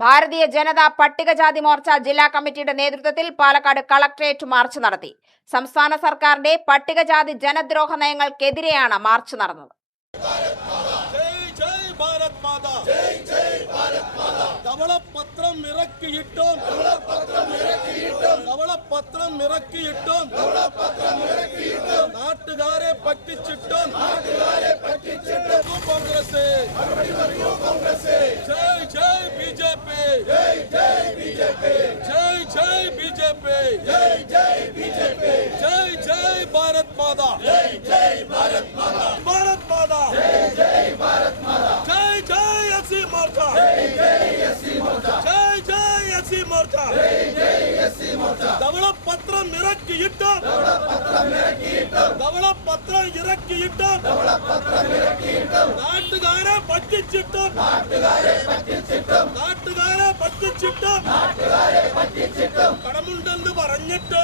ഭാരതീയ ജനതാ പട്ടികജാതി മോർച്ച ജില്ലാ കമ്മിറ്റിയുടെ നേതൃത്വത്തിൽ പാലക്കാട് കളക്ടറേറ്റ് മാർച്ച് നടത്തി. സംസ്ഥാന സർക്കാരിന്റെ പട്ടികജാതി ജനദ്രോഹ നയങ്ങൾക്കെതിരെയാണ് മാർച്ച് നടന്നത്. നാട്ടുകാരെ പറ്റിച്ചിട്ടും കോൺഗ്രസ് ജയ് ജയ് ബിജെപി ജയ് ജയ് ബിജെപി ജയ് ജയ് ബിജെപി ജയ് ജയ് ബിജെപി ജയ് ജയ് ഭാരത് മാതാ ജയ് ജയ് ഭാരത് മാതാ ഭാരത് മാതാ ജയ് ജയ് ഭാരത് മാതാ ജയ് ജയ് എസ്സി മോർച്ച ജയ് ജയ് എസ്സി മോർച്ച ജയ് ജയ് എസ്സി മോർച്ച ജയ് ജയ് എസ്സി മോർച്ച ധവളപത്രം ഇറക്കിയിട്ടും നാട്ടുകാരെ പറ്റിച്ചിട്ടും കടമുണ്ടെന്ന് പറഞ്ഞിട്ട്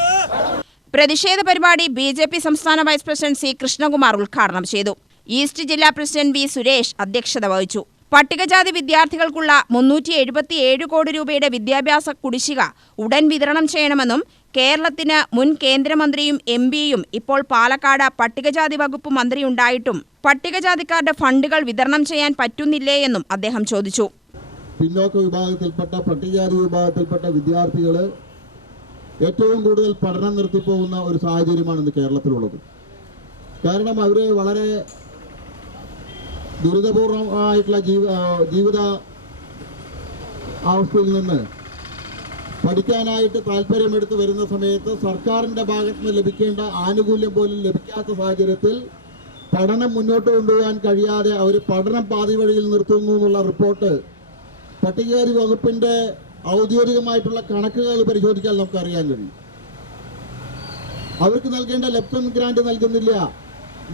പ്രതിഷേധ പരിപാടി ബി.ജെ.പി. സംസ്ഥാന വൈസ് പ്രസിഡന്റ് സി കൃഷ്ണകുമാർ ഉദ്ഘാടനം ചെയ്തു. ഈസ്റ്റ് ജില്ലാ പ്രസിഡന്റ് വി സുരേഷ് അധ്യക്ഷത വഹിച്ചു. പട്ടികജാതി വിദ്യാർത്ഥികൾക്കുള്ള 377 കോടി രൂപയുടെ വിദ്യാഭ്യാസ കുടിശ്ശിക ഉടൻ വിതരണം ചെയ്യണമെന്നും കേരളത്തിന് മുൻ കേന്ദ്രമന്ത്രിയും എം.പിയും ഇപ്പോൾ പാലക്കാട് പട്ടികജാതി വകുപ്പ് മന്ത്രിയുണ്ടായിട്ടും പട്ടികജാതിക്കാരുടെ ഫണ്ടുകൾ വിതരണം ചെയ്യാൻ പറ്റുന്നില്ലേ എന്നും അദ്ദേഹം ചോദിച്ചു. പിന്നോക്ക വിഭാഗത്തിൽപ്പെട്ട പട്ടികജാതി വിഭാഗത്തിൽപ്പെട്ട വിദ്യാർത്ഥികൾ ഏറ്റവും കൂടുതൽ പഠനം നിർത്തിപ്പോകുന്ന ഒരു സാഹചര്യമാണ് ഇന്ന് കേരളത്തിലുള്ളത്. കാരണം അവർ വളരെ ദുരിതപൂർണമായിട്ടുള്ള ജീവിത അവസ്ഥയിൽ നിന്ന് പഠിക്കാനായിട്ട് താല്പര്യമെടുത്ത് വരുന്ന സമയത്ത് സർക്കാരിൻ്റെ ഭാഗത്ത് നിന്ന് ലഭിക്കേണ്ട ആനുകൂല്യം പോലും ലഭിക്കാത്ത സാഹചര്യത്തിൽ പഠനം മുന്നോട്ട് കൊണ്ടുപോകാൻ കഴിയാതെ അവർ പഠനം പാതി വഴിയിൽ നിർത്തുന്നു എന്നുള്ള റിപ്പോർട്ട് പട്ടികജാതി വകുപ്പിൻ്റെ ഔദ്യോഗികമായിട്ടുള്ള കണക്കുകൾ പരിശോധിച്ചാൽ നമുക്കറിയാൻ കഴിയും. അവർക്ക് നൽകേണ്ട ലെഫ്റ്റനന്റ് ഗ്രാന്റ് നൽകുന്നില്ല,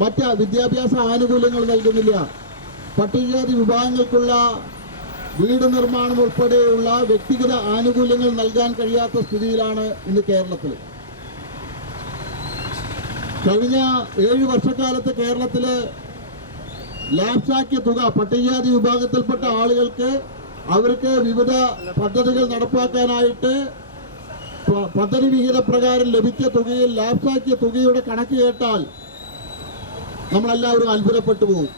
മറ്റ് വിദ്യാഭ്യാസ ആനുകൂല്യങ്ങൾ നൽകുന്നില്ല, പട്ടികജാതി വിഭാഗങ്ങൾക്കുള്ള വീട് നിർമ്മാണം ഉൾപ്പെടെയുള്ള വ്യക്തിഗത ആനുകൂല്യങ്ങൾ നൽകാൻ കഴിയാത്ത സ്ഥിതിയിലാണ് ഇന്ന് കേരളത്തിൽ. കഴിഞ്ഞ 7 വർഷക്കാലത്ത് കേരളത്തിൽ ലാഭ്സാക്കിയ തുക പട്ടികജാതി വിഭാഗത്തിൽപ്പെട്ട ആളുകൾക്ക് അവർക്ക് വിവിധ പദ്ധതികൾ നടപ്പാക്കാനായിട്ട് പദ്ധതി വിഹിത പ്രകാരം ലഭിച്ച തുകയിൽ ലാഭ്സാക്കിയ തുകയുടെ കണക്ക് കേട്ടാൽ നമ്മളെല്ലാവരും അത്ഭുതപ്പെട്ടു പോകും.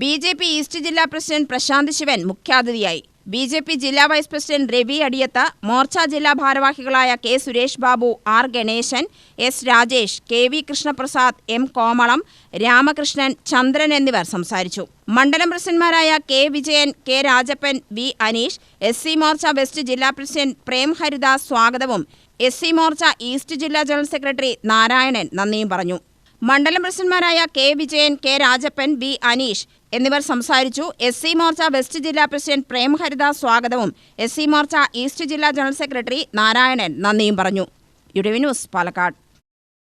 ബി.ജെ.പി. ഈസ്റ്റ് ജില്ലാ പ്രസിഡന്റ് പ്രശാന്ത് ശിവൻ മുഖ്യാതിഥിയായി. ബി.ജെ.പി. ജില്ലാ വൈസ് പ്രസിഡന്റ് രവി അടിയത്ത, മോർച്ച ജില്ലാ ഭാരവാഹികളായ K Suresh Babu, R Ganesan, S Rajesh, K V Krishnaprasad, M Komalam, Ramakrishnan, Chandran എന്നിവർ സംസാരിച്ചു. മണ്ഡലം പ്രസിഡന്റുമാരായ K Vijayan, K Rajappan, V Aneesh, SC. Morcha west ജില്ലാ പ്രസിഡന്റ് പ്രേം ഹരിദാസ് സ്വാഗതവും എസ്.സി. മോർച്ച ഈസ്റ്റ് ജില്ലാ ജനറൽ സെക്രട്ടറി നാരായണൻ നന്ദിയും പറഞ്ഞു. മണ്ഡലം പ്രസിഡന്റുമാരായ K Vijayan, K Rajappan, V Aneesh എന്നിവർ സംസാരിച്ചു. എസ്.സി. മോർച്ച വെസ്റ്റ് ജില്ലാ പ്രസിഡന്റ് പ്രേം ഹരിദാസ് സ്വാഗതവും എസ്.സി. മോർച്ച ഈസ്റ്റ് ജില്ലാ ജനറൽ സെക്രട്ടറി നാരായണൻ നന്ദിയും പറഞ്ഞു. യുഡിവി ന്യൂസ്, പാലക്കാട്.